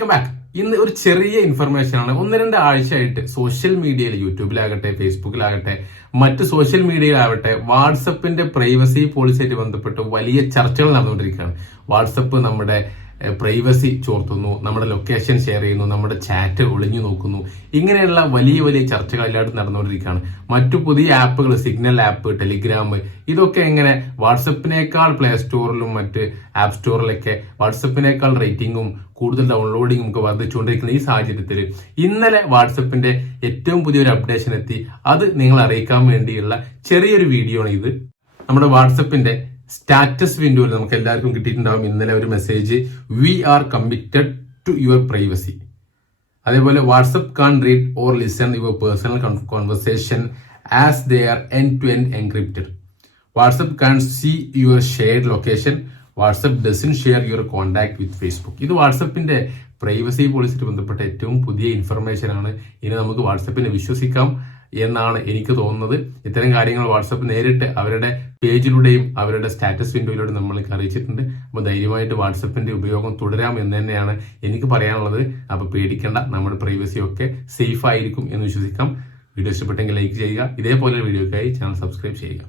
Welcome back. ഇന്ന് ഒരു ചെറിയ ഇൻഫർമേഷൻ ആണ്. 1-2 ആഴ്ചയായിട്ട് സോഷ്യൽ മീഡിയയിൽ, യൂട്യൂബിലാകട്ടെ, ഫേസ്ബുക്കിലാകട്ടെ, മറ്റ് സോഷ്യൽ മീഡിയയിലാവട്ടെ, വാട്സപ്പിന്റെ പ്രൈവസി പോളിസിയായിട്ട് ബന്ധപ്പെട്ട് വലിയ ചർച്ചകൾ നടന്നുകൊണ്ടിരിക്കുകയാണ്. വാട്സപ്പ് നമ്മുടെ പ്രൈവസി ചോർത്തുന്നു, നമ്മുടെ ലൊക്കേഷൻ ഷെയർ ചെയ്യുന്നു, നമ്മുടെ ചാറ്റ് ഒളിഞ്ഞു നോക്കുന്നു, ഇങ്ങനെയുള്ള വലിയ വലിയ ചർച്ചകൾ എല്ലായിടത്തും നടന്നുകൊണ്ടിരിക്കുകയാണ്. മറ്റു പുതിയ ആപ്പുകൾ, സിഗ്നൽ ആപ്പ്, ടെലിഗ്രാം, ഇതൊക്കെ എങ്ങനെ വാട്സപ്പിനേക്കാൾ പ്ലേ സ്റ്റോറിലും മറ്റ് ആപ്പ് സ്റ്റോറിലൊക്കെ വാട്സപ്പിനേക്കാൾ റേറ്റിംഗും കൂടുതൽ ഡൗൺലോഡിങ്ങും ഒക്കെ വർദ്ധിച്ചുകൊണ്ടിരിക്കുന്ന ഈ സാഹചര്യത്തിൽ ഇന്നലെ വാട്സപ്പിന്റെ ഏറ്റവും പുതിയൊരു അപ്ഡേഷൻ എത്തി. അത് നിങ്ങൾ അറിയിക്കാൻ വേണ്ടിയുള്ള ചെറിയൊരു വീഡിയോ ആണ് ഇത്. നമ്മുടെ വാട്സപ്പിന്റെ സ്റ്റാറ്റസ് വിൻഡോയിൽ നമുക്ക് എല്ലാവർക്കും കിട്ടിയിട്ടുണ്ടാവും ഇന്നലെ ഒരു message, we are committed to your privacy. അതേപോലെ WhatsApp can read or listen your personal conversation as they are end to end encrypted. WhatsApp can see your shared location. WhatsApp doesn't share your contact with Facebook. ഇത് വാട്സപ്പിന്റെ privacy പോളിസിയുമായി ബന്ധപ്പെട്ട ഏറ്റവും പുതിയ information ആണ്. ഇനി നമുക്ക് വാട്സപ്പിനെ വിശ്വസിക്കാം എന്നാണ് എനിക്ക് തോന്നുന്നത്. ഇത്തരം കാര്യങ്ങൾ വാട്സപ്പ് നേരിട്ട് അവരുടെ പേജിലൂടെയും അവരുടെ സ്റ്റാറ്റസ് വിൻഡോയിലൂടെ നമ്മൾക്ക് അറിയിച്ചിട്ടുണ്ട്. അപ്പോൾ ധൈര്യമായിട്ട് വാട്സപ്പിന്റെ ഉപയോഗം തുടരാം എന്ന് തന്നെയാണ് എനിക്ക് പറയാനുള്ളത്. അപ്പോൾ പേടിക്കേണ്ട, നമ്മുടെ പ്രൈവസി ഒക്കെ സേഫ് ആയിരിക്കും എന്ന് വിശ്വസിക്കാം. വീഡിയോ ഇഷ്ടപ്പെട്ടെങ്കിൽ ലൈക്ക് ചെയ്യുക. ഇതേപോലെ വീഡിയോക്കായി ചാനൽ സബ്സ്ക്രൈബ് ചെയ്യുക.